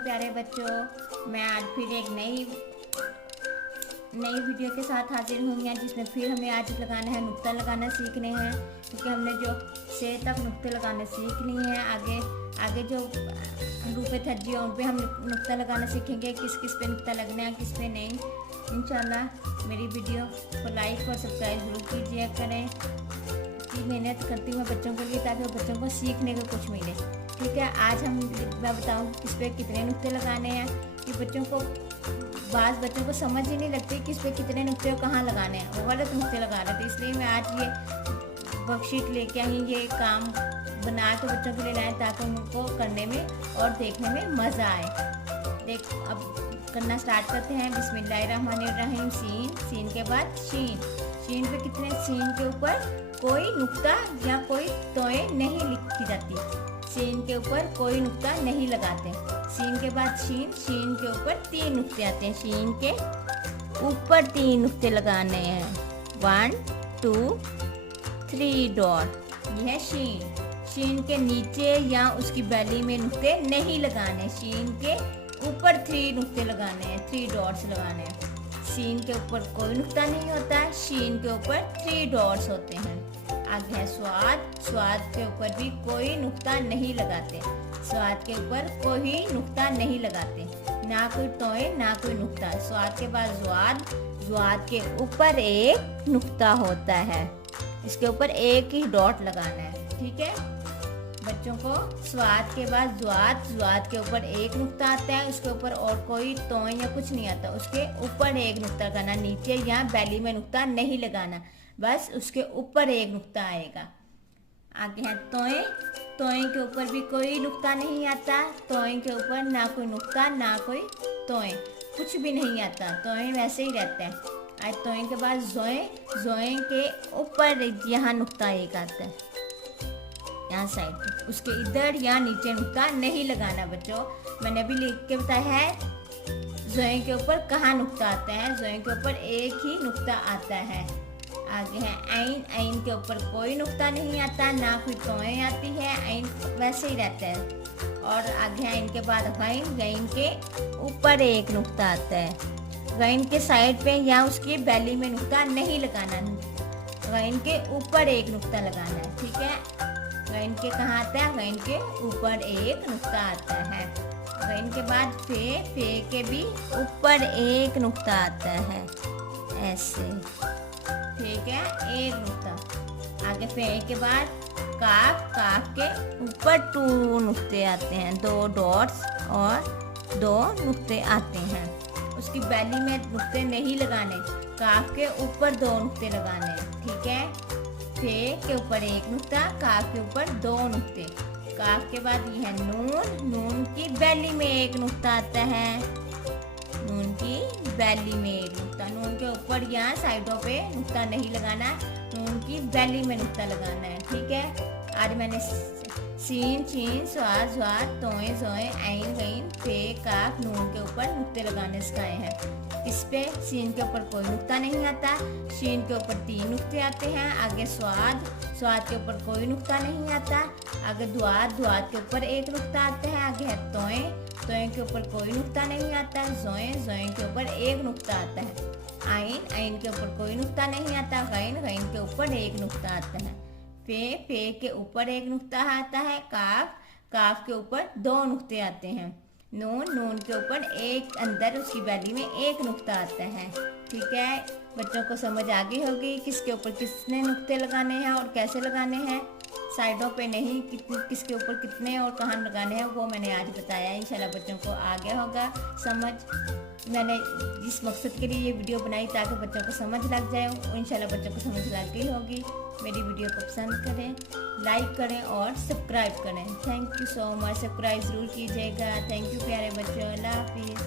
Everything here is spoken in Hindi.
प्यारे बच्चों, मैं आज फिर एक नई वीडियो के साथ हाजिर हुई हैं, जिसमें फिर हमें आज लगाना है, नुक्ता लगाना सीखने हैं। क्योंकि हमने जो से तक नुक्ते लगाने सीख लिए हैं, आगे जो रूपे थर्जी उन पे हम नुक्ता लगाना सीखेंगे, किस किस पे नुक्ता लगना है, किस पे नहीं। इंशाल्लाह मेरी वीडियो को लाइक और सब्सक्राइब जरूर कीजिए करें, कि मेहनत करती हूँ बच्चों के लिए, ताकि बच्चों को सीखने को कुछ मिले। ठीक है, आज मैं बताऊँ किस पे कितने नुक्ते लगाने हैं, कि बच्चों को बच्चों को समझ ही नहीं लगती किस पे कितने नुक्ते कहाँ लगाने हैं, वो गलत नुक्ते लगा रहे थे। इसलिए मैं आज ये वर्कशीट लेके आई, ये काम बना के बच्चों के लिए लाएँ, ताकि उनको करने में और देखने में मज़ा आए। अब करना स्टार्ट करते हैं। बिस्मिल्लाहिर्रहमानिर्रहीम। सीन के बाद शीन पे कितने, सीन के ऊपर कोई नुक्ता या कोई तोय नहीं लिखी जाती, सीन के ऊपर कोई नुक्ता नहीं लगाते। सीन के बाद शीन के ऊपर 3 नुक्ते आते हैं, शीन के ऊपर 3 नुक्ते लगाने हैं। 1 2 3 डॉट, ये है शीन के नीचे या उसकी बैली में नुक्ते नहीं लगाने, शीन के ऊपर 3 नुक्ते लगाने हैं, 3 डॉट्स लगाने हैं। सीन के ऊपर कोई नुक्ता नहीं होता है, शीन के ऊपर 3 डॉट्स होते हैं। आगे है स्वाद के ऊपर भी कोई नुक्ता नहीं लगाते, स्वाद के ऊपर कोई नुक्ता नहीं लगाते, ना कोई तोय ना कोई नुक्ता। स्वाद के बाद ज्वाद के ऊपर एक नुक्ता होता है, इसके ऊपर एक ही डॉट लगाना है। ठीक है बच्चों को, स्वाद के बाद ज्वाद के ऊपर एक नुक्ता आता है, उसके ऊपर और कोई तोय या कुछ नहीं आता, उसके ऊपर एक नुक्ता लगाना, नीचे या बैली में नुक्ता नहीं लगाना, बस उसके ऊपर एक नुक्ता आएगा। आगे है तोय के ऊपर भी कोई नुक्ता नहीं आता, तोय के ऊपर ना कोई नुक्ता ना कोई तोय, कुछ भी नहीं आता, तोय वैसे ही रहता है। आज तोय के बाद जोए के ऊपर यहाँ नुक्ता एक आता है, यहाँ साइड, उसके इधर या नीचे नुक्ता नहीं लगाना। बच्चों मैंने भी लिख के बताया है जोए के ऊपर कहाँ नुक्ता आता है, जोए के ऊपर एक ही नुक्ता आता है। आगे है ऐन के ऊपर कोई नुक्ता नहीं आता, ना कोई तोय आती है, ऐन वैसे ही रहता है। और आगे है इनके बाद गैन के ऊपर एक नुक्ता आता है, गैन के साइड पे या उसकी बैली में नुक्ता नहीं लगाना, गैन के ऊपर एक नुक्ता लगाना है। ठीक है, गैन के कहाँ आता है, गैन के ऊपर एक नुक्ता आता है। गैन के बाद फे के भी ऊपर एक नुक्ता आता है, ऐसे। ठीक है, एक नुक्ता। आगे फे के बाद काफ के ऊपर 2 नुक्ते आते हैं, 2 डॉट्स और 2 नुक्ते आते हैं। उसकी बैली में नुक्ते नहीं लगाने, काफ के ऊपर 2 नुक्ते लगाने। ठीक है, फे के ऊपर एक नुक्ता, काफ के ऊपर 2 नुक्ते। काफ के बाद ये है नून की बैली में एक नुक्ता आता है, नून की बैली में एक नुक्ता, नून के ऊपर यहाँ साइडों पे नुक्ता नहीं लगाना, नून की बैली में नुक्ता लगाना है। ठीक है, आज मैंने सीन स्वाद तोय जोए ऐन गैन फे काफ नून के ऊपर नुक्ते लगाने सिखाए हैं। इस पे सीन के ऊपर कोई नुक्ता नहीं आता, शीन के ऊपर 3 नुक्ते आते हैं। आगे स्वाद के ऊपर कोई नुक्ता नहीं आता। आगे द्वाद के ऊपर एक नुक्ता आता है। आगे है तोय के ऊपर कोई नुक्ता नहीं आता। जोए के ऊपर एक नुक्ता आता है। ऐन के ऊपर कोई नुक्ता नहीं आता। गैन के ऊपर एक नुक्ता आता है। फे के ऊपर एक नुक्ता आता है। काफ के ऊपर 2 नुक्ते आते हैं। नून के ऊपर एक अंदर उसकी बैली में एक नुक्ता आता है। ठीक है, बच्चों को समझ आ गई होगी किसके ऊपर कितने नुक्ते लगाने हैं और कैसे लगाने हैं, साइडों पे नहीं, किसके ऊपर कितने और कहाँ लगाने हैं, वो मैंने आज बताया। इंशाल्लाह बच्चों को आ गया होगा समझ। मैंने जिस मकसद के लिए ये वीडियो बनाई ताकि बच्चों को समझ लग जाए, इंशाल्लाह बच्चों को समझ लग गई होगी। मेरी वीडियो को पसंद करें, लाइक करें और सब्सक्राइब करें। Thank you so much, subscribe ज़रूर कीजिएगा। थैंक यू प्यारे बच्चों, अल्लाह हाफिज़।